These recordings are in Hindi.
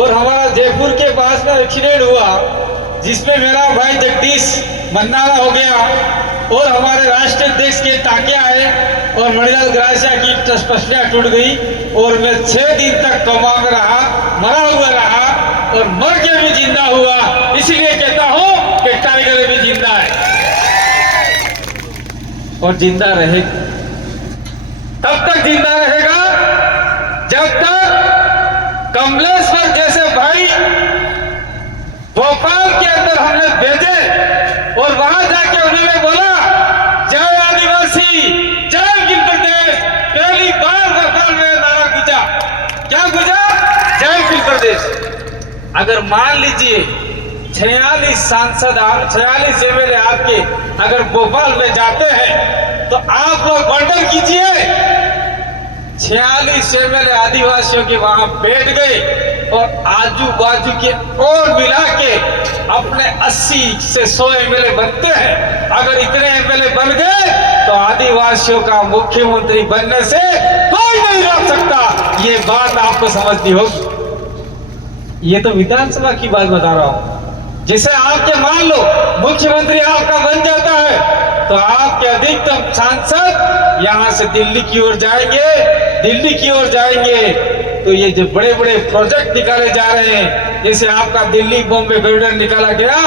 और हमारा जयपुर के पास में एक्सीडेंट हुआ जिसमें मेरा भाई जगदीश मन्नारा हो गया और हमारे राष्ट्रीय अध्यक्ष के टाके आए और मणिलाल ग्रासिया की टसपसलियां टूट गई और मैं 6 दिन तक कोमा में रहा, मरा हुआ रहा और मर के भी जिंदा हुआ। इसलिए कहता हूं कि टाइगर भी जिंदा है और जिंदा रहेगा। तब तक जिंदा रहेगा जब तक कमलेश्वर जैसे भाई भोपाल के अंदर हमने भेजे और वहां जाके उन्होंने बोला जय आदिवासी, जय गिल प्रदेश। पहली बार भोपाल में नारा गूंजा। क्या गूंजा? जय गिल प्रदेश। अगर मान लीजिए 46 सांसद, 46 एमएलए आपके अगर भोपाल में जाते हैं तो आप लोग वर्णन कीजिए 46 एमएलए आदिवासियों के वहां बैठ गए और आजू बाजू के और मिला के अपने 80 से 100 एमएलए बनते हैं। अगर इतने एमएलए बन गए तो आदिवासियों का मुख्यमंत्री बनने से कोई नहीं रोक सकता। ये बात आपको समझनी होगी। ये तो विधानसभा की बात बता रहा हूं। जिसे आपके मान लो मुख्यमंत्री आपका बन जाता है तो आपके अधिकतम सांसद यहां से दिल्ली की ओर जाएंगे, दिल्ली की ओर जाएंगे। तो ये जो बड़े बड़े प्रोजेक्ट निकाले जा रहे हैं, जैसे आपका दिल्ली बॉम्बे कॉरिडोर निकाला गया,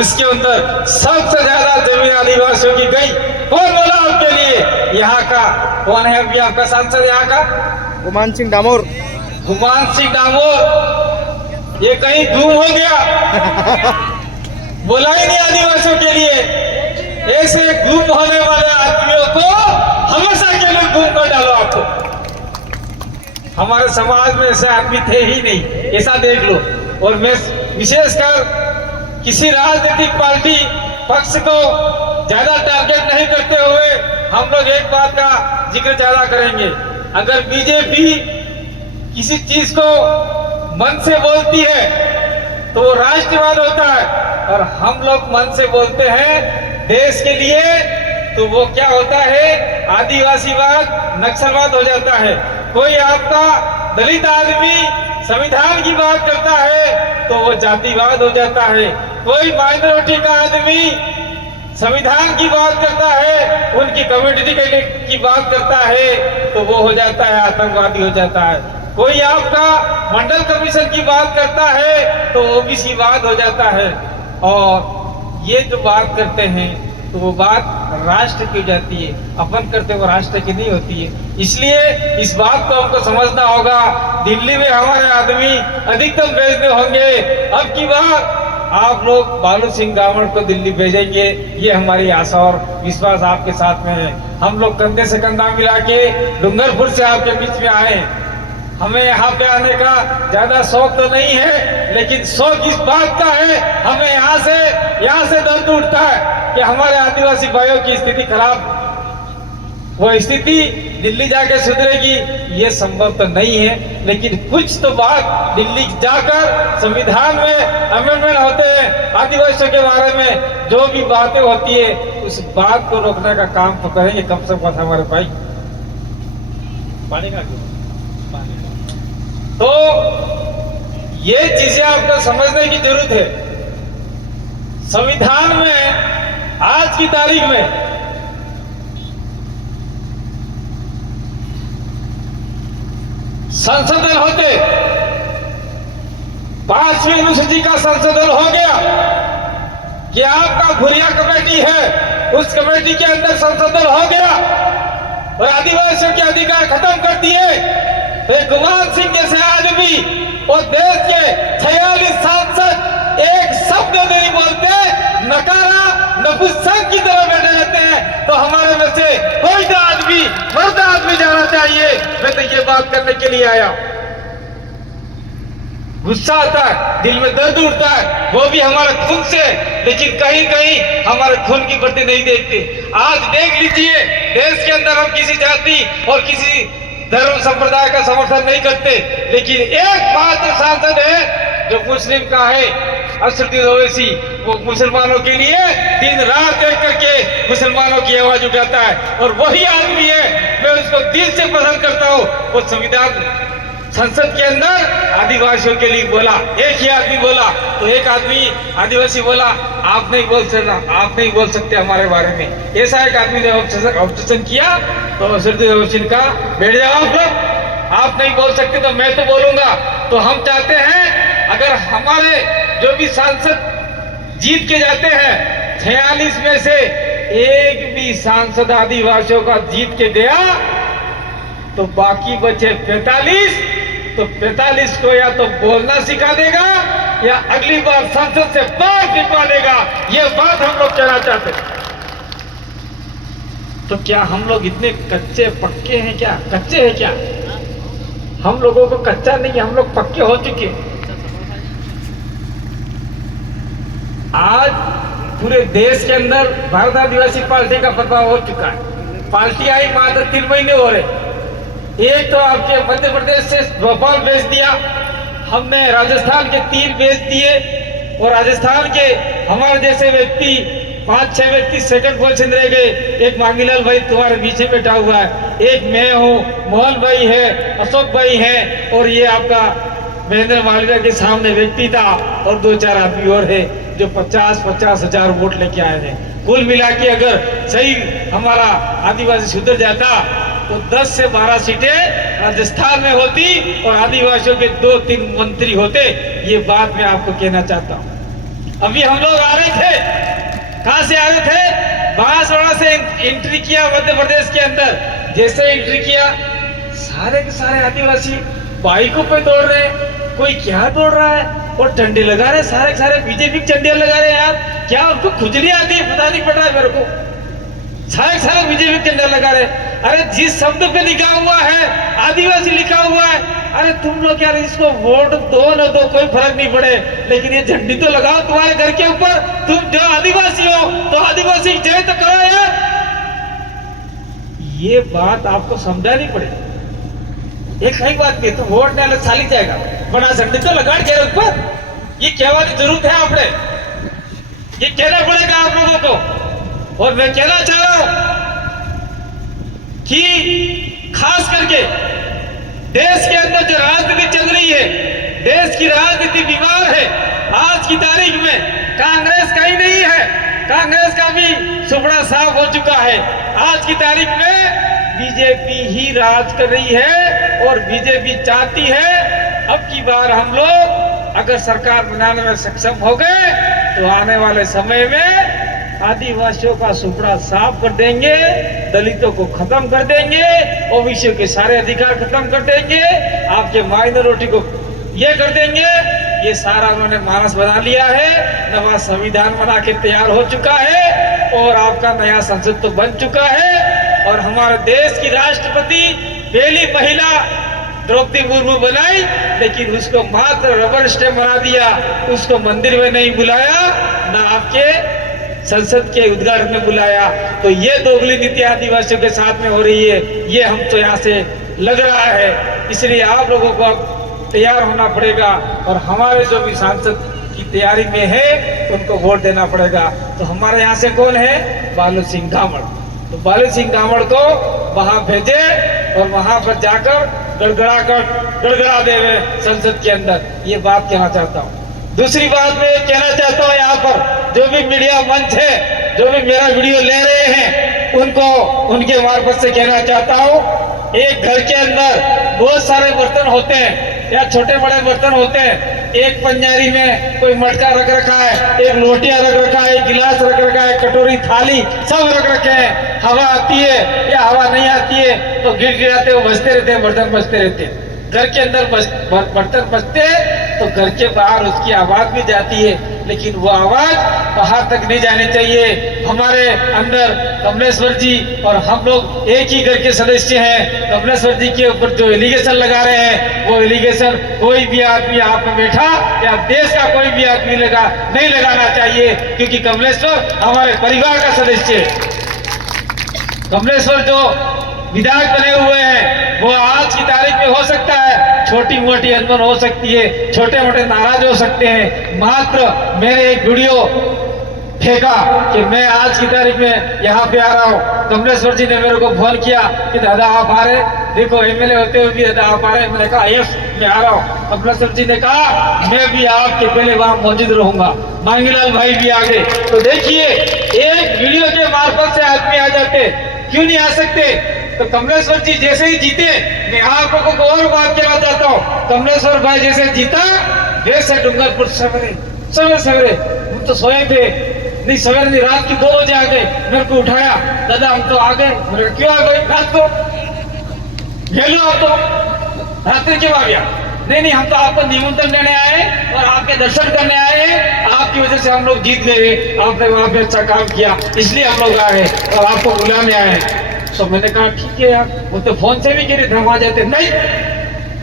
उसके अंदर सबसे ज्यादा जमीन आदिवासियों की गई। कौन बोला आपके लिए? यहाँ का कौन है अभी आपका सांसद यहाँ का? गुमान सिंह डामोर। गुमान सिंह डामोर ये कहीं गुम हो गया, बोला ही नहीं आदिवासियों के लिए। ऐसे गुम होने वाले आदमियों को हमेशा के लिए गुम कर डालो। आपको हमारे समाज में ऐसे आदमी थे ही नहीं, ऐसा देख लो। और मैं विशेषकर किसी राजनीतिक पार्टी पक्ष को ज्यादा टारगेट नहीं करते हुए हम लोग एक बात का जिक्र ज्यादा करेंगे। अगर बीजेपी किसी चीज को मन से बोलती है तो वो राष्ट्रवाद होता है, और हम लोग मन से बोलते हैं देश के लिए तो वो क्या होता है? आदिवासीवाद, नक्सलवाद हो जाता है। कोई आपका दलित आदमी संविधान की बात करता है तो वो जातिवाद हो जाता है। कोई माइनॉरिटी का आदमी संविधान की बात करता है, उनकी कम्युनिटी की बात करता है तो वो हो जाता है आतंकवादी हो जाता है। कोई आपका मंडल कमीशन की बात करता है तो ओबीसी वाद हो जाता है। और ये जो बात करते हैं तो वो बात राष्ट्र की हो जाती है, अपन करते वो राष्ट्र की नहीं होती है। इसलिए इस बात को हमको समझना होगा। दिल्ली में हमारे आदमी अधिकतम भेजने होंगे। अब की बात आप लोग बालू सिंह गावड़ को दिल्ली भेजेंगे, ये हमारी आशा और विश्वास आपके साथ में है। हम लोग कंधे से कंधा मिला के डूंगरपुर से आपके बीच में आए। हमें यहाँ पे आने का ज्यादा शौक तो नहीं है, लेकिन शौक इस बात का है, हमें यहाँ से दर्द उठता है कि हमारे आदिवासी भाइयों की स्थिति खराब, वो स्थिति दिल्ली जाके सुधरेगी ये संभव तो नहीं है। लेकिन कुछ तो बात दिल्ली जाकर संविधान में अमेंडमेंट होते हैं आदिवासियों के बारे में, जो भी बातें होती है उस बात को रोकने का काम तो करेंगे कम से कम हमारे भाई। पानी का तो ये चीजें आपको समझने की जरूरत है। संविधान में आज की तारीख में संशोधन होते 5वीं अनुसूची का संशोधन हो गया कि आपका भुरिया कमेटी है, उस कमेटी के अंदर संशोधन हो गया और आदिवासियों के अधिकार खत्म कर दिए। गुमान सिंह जैसे आदमी और देश के 46 सांसद एक शब्द नहीं बोलते, नकारा नपुंसक की तरह बैठे रहते हैं। तो हमारे में से कोई तो आदमी, मर्द आदमी जाना चाहिए। मैं तो ये बात करने के लिए आया। गुस्सा आता है, दिल में दर्द उठता है, वो भी हमारे खून से, लेकिन कहीं कहीं हमारे खून की प्रति नहीं देखते। आज देख लीजिए, देश के अंदर हम किसी जाति और किसी धर्म संप्रदाय का समर्थन नहीं करते, लेकिन एकमात्र सांसद है जो मुस्लिम का है, असदुद्दीन ओवैसी। वो मुसलमानों के लिए दिन रात एक करके मुसलमानों की आवाज उठाता है और वही आदमी है, मैं उसको दिल से पसंद करता हूँ। वो संविधान संसद के अंदर आदिवासियों के लिए बोला, एक ही आदमी बोला, तो एक आदमी आदिवासी बोला आप नहीं बोल सकते, आप नहीं बोल सकते हमारे बारे में। ऐसा एक आदमी ने ऑब्जेक्शन किया तो सिद्धू का बैठ जाओ आप लोग, आप नहीं बोल सकते तो मैं तो बोलूंगा। तो हम चाहते हैं अगर हमारे जो भी सांसद जीत के जाते हैं 46 में से एक भी सांसद आदिवासियों का जीत के गया तो बाकी बचे 45, तो 45 को या तो बोलना सिखा देगा या अगली बार संसद से बाहर निकालेगा। ये बात हम लोग कहना चाहते हैं। तो क्या हम लोग इतने कच्चे पक्के हैं क्या? कच्चे हैं क्या? हम लोगों को कच्चा नहीं, हम लोग पक्के हो चुके। आज पूरे देश के अंदर भारत आदिवासी पार्टी का प्रभाव हो चुका है। पार्टी आई मात्र 3 महीने हो रहे। एक तो आपके मध्य प्रदेश से भोपाल भेज दिया हमने, राजस्थान के 3 भेज दिए, और राजस्थान के हमारे जैसे व्यक्ति 5-6 व्यक्ति सेकंड पोजीशन रह गए। एक मांगीलाल भाई तुम्हारे पीछे बैठा हुआ है, एक मैं हूँ, मोहन भाई है, अशोक भाई है, और ये आपका महेंद्र मालवीय के सामने व्यक्ति था, और 2-4 आदमी और है जो 50-50 हजार वोट लेके आए थे। कुल मिला के अगर सही हमारा आदिवासी सुधर जाता तो 10 से 12 सीटें राजस्थान में होती और आदिवासियों के 2-3 मंत्री होते। ये बात मैं आपको कहना चाहता हूँ। अभी हम लोग आ रहे थे, कहां से आ रहे थे? बांसवाड़ा से एंट्री किया मध्य प्रदेश के अंदर। जैसे एंट्री किया सारे के सारे आदिवासी बाइकों पे दौड़ रहे हैं, कोई क्या दौड़ रहा है और झंडे लगा रहे, सारे के सारे बीजेपी के झंडे लगा रहे हैं। यार क्या उनको खुजली आती है? पता नहीं पड़ रहा है मेरे को। सारे सारे बीजेपी के झंडे लगा रहे। अरे जिस शब्द पे लिखा हुआ है आदिवासी लिखा हुआ है, अरे तुम लोग यार इसको वोट दो न दो कोई फर्क नहीं पड़े, लेकिन ये झंडी तो लगाओ तुम्हारे घर के ऊपर। तुम जो आदिवासी हो तो आदिवासी जय तो करो यार। ये बात आपको समझानी पड़ेगी। एक नई बात की तो वोट नहीं अलग साली जाएगा, बड़ा झंडी तो लगा के ऊपर। ये कहने की जरूरत है आपने, ये कहना पड़ेगा आप लोगों को। और मैं कहना चाह रहा हूं कि खास करके देश के अंदर जो राजनीति चल रही है, देश की राजनीति बीमार है। आज की तारीख में कांग्रेस का ही नहीं है, कांग्रेस का भी सुपड़ा साफ हो चुका है। आज की तारीख में बीजेपी ही राज कर रही है और बीजेपी चाहती है अब की बार हम लोग अगर सरकार बनाने में सक्षम हो गए तो आने वाले समय में आदिवासियों का सुपड़ा साफ कर देंगे, दलितों को खत्म कर देंगे, ओबीसी के सारे अधिकार खत्म कर देंगे, आपके माइनॉरिटी को ये कर देंगे। ये सारा उन्होंने मानस बना लिया है। नया संविधान बना के तैयार हो चुका है और आपका नया संसद तो बन चुका है। और हमारे देश की राष्ट्रपति पहली महिला द्रौपदी मुर्मू बनाई, लेकिन उसको मात्र रबर स्टैम्प बना दिया, उसको मंदिर में नहीं बुलाया, ना आपके संसद के उद्घाटन में बुलाया। तो ये दोगली नीति आदिवासियों के साथ में हो रही है, ये हम तो यहाँ से लग रहा है। इसलिए आप लोगों को अब तैयार होना पड़ेगा और हमारे जो भी सांसद की तैयारी में है उनको वोट देना पड़ेगा। तो हमारे यहाँ से कौन है? बालू सिंह गामड़। तो बालू सिंह गामड़ को वहां भेजे और वहां पर जाकर गड़गड़ा देवे संसद के अंदर। ये बात कहना चाहता हूँ। दूसरी बात मैं कहना चाहता हूँ, यहाँ पर जो भी मीडिया मंच है, जो भी मेरा वीडियो ले रहे हैं, उनको उनके मार्फत से कहना चाहता हूँ, एक घर के अंदर बहुत सारे बर्तन होते हैं या छोटे बड़े बर्तन होते हैं। एक पंजारी में कोई मटका रख रखा है, एक लोटिया रख रखा है, एक गिलास रख रखा है, कटोरी थाली सब रख रखे हैं। हवा आती है या हवा नहीं आती है तो गिड़गिड़ाते वो बजते रहते हैं, बर्तन बजते रहते हैं। घर के अंदर बर्तन बजते हैं तो घर के बाहर उसकी आवाज भी जाती है, लेकिन वो आवाज बाहर तक नहीं जानी चाहिए। हमारे अंदर कमलेश्वर जी और हम लोग एक ही घर के सदस्य हैं। कमलेश्वर जी के ऊपर जो एलिगेशन लगा रहे हैं वो एलिगेशन कोई भी आदमी आप में बैठा या देश का कोई भी आदमी नहीं लगाना चाहिए, क्योंकि कमलेश्वर हमारे परिवार का सदस्य है। कमलेश्वर जो विधायक बने हुए हैं वो आज की तारीख में हो सकता है छोटी मोटी अनबन हो सकती है, छोटे मोटे नाराज हो सकते हैं। मात्र मैंने एक वीडियो फेंका कि मैं आज की तारीख में यहाँ पे आ रहा हूँ, कमलेश्वर जी ने मेरे को फोन किया कि दादा आप आ रहे देखो एमएलए होते हुए भी आप आ रहे हैं। मैंने कहा यस मैं आ रहा हूँ। कमलेश्वर जी ने कहा मैं भी आपके पहले वहां मौजूद रहूंगा। मांगीलाल भाई भी आ गए। तो देखिए एक वीडियो के मार्फत से आदमी आ जाते, क्यों नहीं आ सकते? तो कमलेश्वर जी जैसे ही जीते, मैं आपको को और बात कहना चाहता हूँ, कमलेश्वर भाई जैसे जीता वैसे डूंगरपुर सवेरे सवेरे सवेरे हम तो सोए थे, नहीं सवेरे नहीं रात की 2 बजे आ गए, मेरे को उठाया, दादा हम तो आ गए। मेरे क्यों आ गए? रात को गेलो आप तो रात्रि क्यों आ गया? नहीं हम तो आपको निमंत्रण देने आए और आपके दर्शन करने आए हैं। आपकी वजह से हम लोग जीत गए, आपने वहां पे अच्छा काम किया इसलिए हम लोग आए और आपको बुलाने आए। तो मैंने कहा ठीक है यार, वो तो फोन से भी कह रहे थे हम आ जाते। नहीं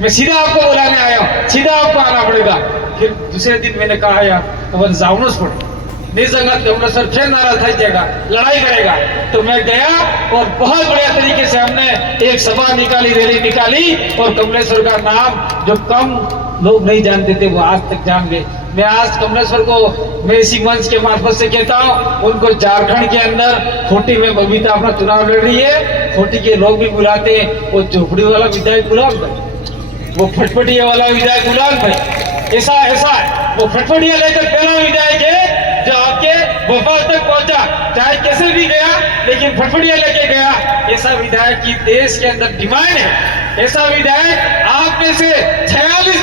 मैं सीधा आपको बुलाने आया हूँ, सीधा आपको आना पड़ेगा। फिर दूसरे दिन मैंने कहा यार तो जाऊनच पड़े नहीं संगत कमलेश्वर फिर नाराज था जाएगा, लड़ाई करेगा। तो मैं गया और बहुत बढ़िया तरीके से हमने एक सभा निकाली, रैली निकाली और कमलेश्वर का नाम जो कम लोग नहीं जानते थे वो आज तक जान गए। मैं आज कमलेश्वर को मैं इसी मंच के मार्फत से कहता हूँ, उनको झारखंड के अंदर खोटी में बबीता अपना चुनाव लड़ रही है। खोटी के लोग भी बुलाते हैं, वो झोपड़ी वाला विधायक गुलाम भाई, वो फटफटिया वाला विधायक गुलाम भाई, ऐसा ऐसा वो फटफटिया लेकर पहला विधायक है जो आपके भोपाल तक पहुंचा, चाहे कैसे भी गया लेकिन फटफटिया लेके गया। ऐसा विधायक की देश के अंदर डिमांड है। ऐसा विधायक आप में से 46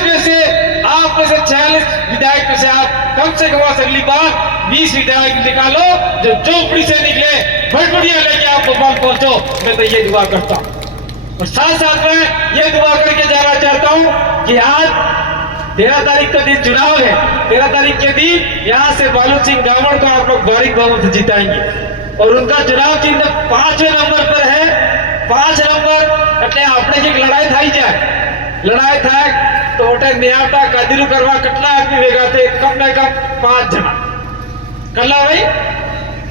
विधायक में से आप कम से कम अगली बार 20 विधायक निकालो जो झोपड़ी से निकले, फटफटिया लेके आप भोपाल पहुंचो। मैं तो ये दुआ करता हूँ और साथ साथ में ये दुआ करके जाना चाहता हूँ कि आज 13 तारीख का दिन चुनाव है। 13 तारीख के दिन यहाँ से बालू सिंह गावड़ को आप लोग बारीक बहुमत से जिताएंगे और उनका चुनाव चिन्ह 5वें नंबर पर है। 5 नंबर એટલે આપણે જે લડાઈ થઈ જાય, લડાઈ થાય તો ઓટે ન્યાટા કાદીરુ કરવા કેટલા આદમી ભેગા थे? कम से कम 5 जना कल्ला भाई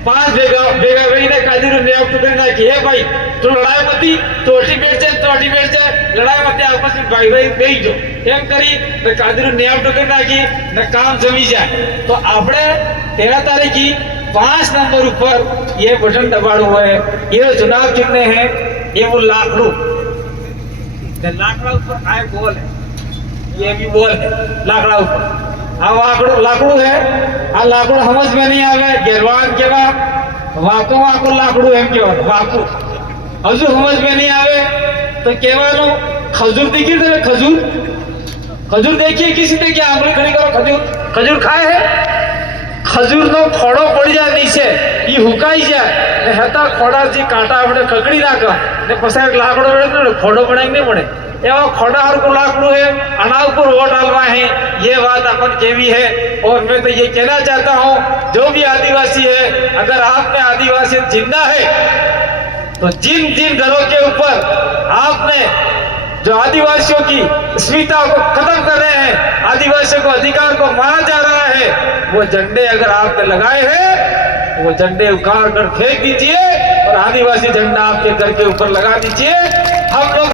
5 ભેગા ભાઈને કાદીરુ ન્યાટ કરીને કે હે ભાઈ તો લડાઈ મતી તો અટી બેઠ જાય લડાઈ મતે आपस में भाई બેહી જો એમ કરી ને કાદીરુ ન્યાટ કરી નાખી ને કામ જમી જાય। तो આપણે 13 तारीख की 5 नंबर ऊपर ये बटन दबाड़ू है, ये चुनाव चिन्ह है, ये वो लाकड़ू लाकड़ा ऊपर आए बोल है, ये भी बोल है लाकड़ा ऊपर आ लाकड़ू है। आ लाकड़ू समझ में नहीं आवे गेरवान केवा वाको लाकड़ू एम केवा वाको हजू समझ में नहीं आवे तो केवानो खजूर देखी थे, खजूर देखिए किसी ने क्या आंगली खड़ी करो, खजूर खाए है। खजूर नो खोड़ो पड़ी जाए नीचे, ये हुकाई जाए ने हता खोड़ा जी कांटा આપણે કકડી નાખા ને પછી એક લાકડો વળે ને ખોડો બનાઈ નહીં પડે એવા ખોડા હર को लाकड़ू है, अना ऊपर वोट डालवा है। ये बात अपन केवी है और मैं तो ये कहना चाहता हूँ जो भी आदिवासी है, अगर आप में आदिवासी जिंदा है तो जिन जिन घरों के ऊपर आपने जो आदिवासियों की अस्मिता को खत्म कर रहे हैं, आदिवासियों को अधिकार को मारा जा रहा है, वो झंडे अगर आपने लगाए हैं वो झंडे उखाड़ कर फेंक दीजिए और आदिवासी झंडा आपके घर के ऊपर लगा दीजिए। हम लोग